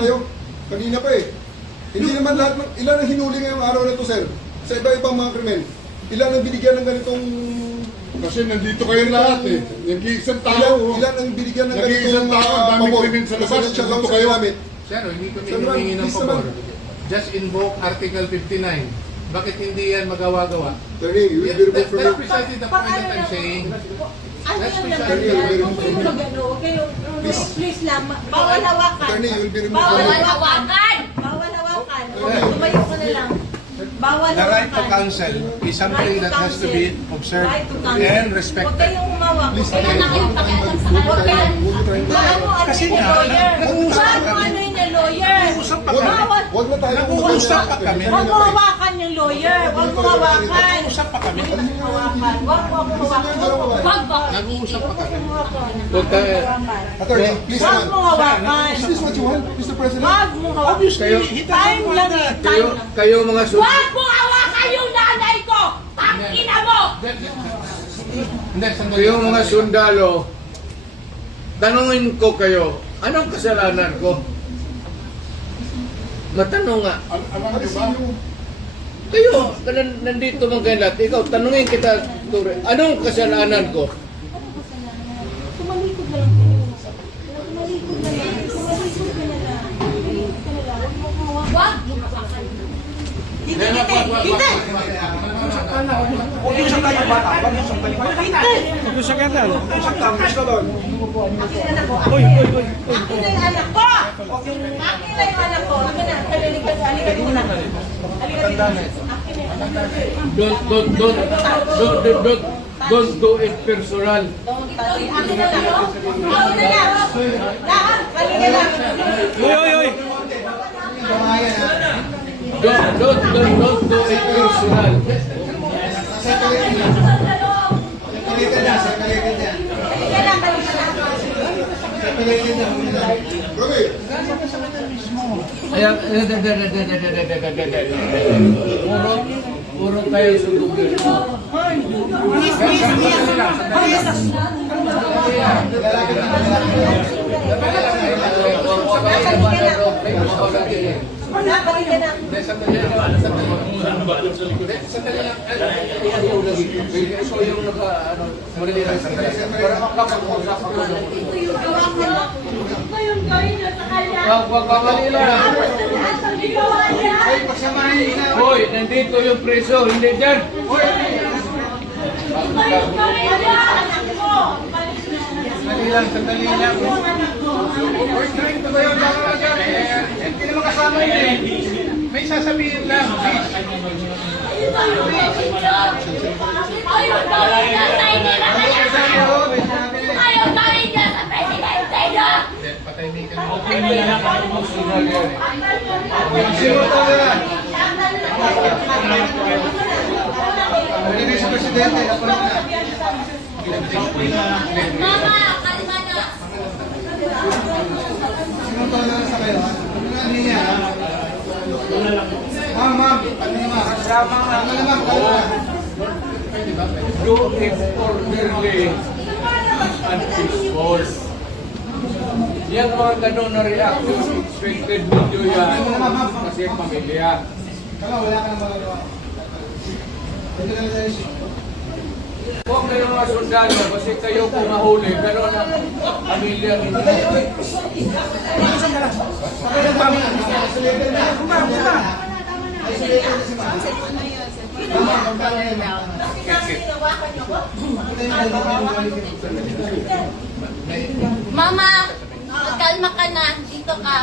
Tayo, kanina pa eh. Hindi naman lahat, ilan ang hinuli ngayong araw na ito, sir? Sa iba-ibang mga krimen. Ilan ang binigyan ng ganitong... Kasi nandito kayo lahat eh. Nag-iisang tao. Ilan ang binigyan ng Nag-iisang ganitong tao, ang daming pabor? krimen sa labas. Residential Nandito house kayo. namin. Sir, hindi kami Sir, humingi ng please pabor. naman. Just invoke Article 59. Bakit hindi yan magawa-gawa? Attorney, you will be removed from That's your... precisely the point that I'm saying. Ano That's yung precisely naman the yan? point. Huwag kayong magano, huwag kayong, please lang, bawal hawakan. Attorney, you will be removed Bawal from your... hawakan! Bawal hawakan. Tumayo ka na lang. Bawal The right to hawakan. counsel is something that has to be observed Right to counsel. and Huwag respected. kayong umawak. Please, Huwag kayong pakialam sa Huwag kanya. mo tayong... Bawal mo ano Kasi yung nga, lawyer. nag-uusap Bawal mo kami. ano yung lawyer. Nag-uusap pa kami. Bawal. Huwag na tayo Nag-uusap pa kami. Huwag mo hawakan yung lawyer. Huwag mo hawakan. Usap pa kami. Hawakan. Huwag mo ako hawakan. Huwag ba? Nag-uusap pa kami. Huwag tayo. Attorney, please Huwag mo naman. hawakan. Is this what you want, Mr. President? Huwag mo hawakan. Obviously, he doesn't Time want lang that. eh. Time lang. Kayo mga Huwag mo hawakan yung nanay ko! Tangina mo! Hindi, sandali. kayo mga sundalo, tanungin ko kayo, anong kasalanan ko? Matanong nga. Alam niyo ba? Kayo, nandito mga kayo lahat, ikaw, tanungin kita, Ture, anong kasalanan ko? Tumalikod na lang kayo. Tumalikod na lang. Tumalikod ka na lang. Tumalikod ka na lang. Huwag mo hawakan. Huwag mo hawakan. Hindi, hindi, hindi. Huwag yung saktan yung bata. Huwag yung saktan yung bata. Huwag yung saktan. Huwag yung saktan. Gusto doon. Akin na ko. Akin na yung anak ko. Akin na yung anak ko. Akin na. Halika muna. Halika dito. Akin na yung anak ko. Don't do it personal. Akin na lang. Akin na lang. Lahat. Halika lang. Don't do it personal. Halika lang. Halika lang. Roy, Ayan, puro kayo sundugin. Halika lang. Sandali lang. Sandali lang. Ito yung madali lang sandali. Para makapag-usap ako. Ito yung gawa ko. Ito yung gawin niyo sa kanya. Wag madali lang. Lahat ang ginawa niya. Hoy, nandito yung preso, hindi dyan. Ito yung gawin niya. Anak ko. Sandali lang, sandali lang. Anak ko. Hindi naman kasama yun eh. May sasabihin lang. Ito yung gawin niya. Ayaw gawin niya sa inyo na kanya. Ayaw gawin niya sa presidente niya. Patahimikan mo. Hindi sa presidente. Ako na. Mama, kalma na. Sinong taon na sa kayo? Ano niya? Ma'am, ma'am. Ano niya, ma'am? Kasama nga. Ano na, ma'am? Ano na? Do it orderly and peaceful. Yan mga ganun na reaction, expected video yan kasi pamilya. Kala, wala ka nang magagawa. Ito na lang siya. Huwag kayo mga sundalo kasi kayo pumahuli, pero ang pamilya hindi. Mama, kalma ka na. Dito ka.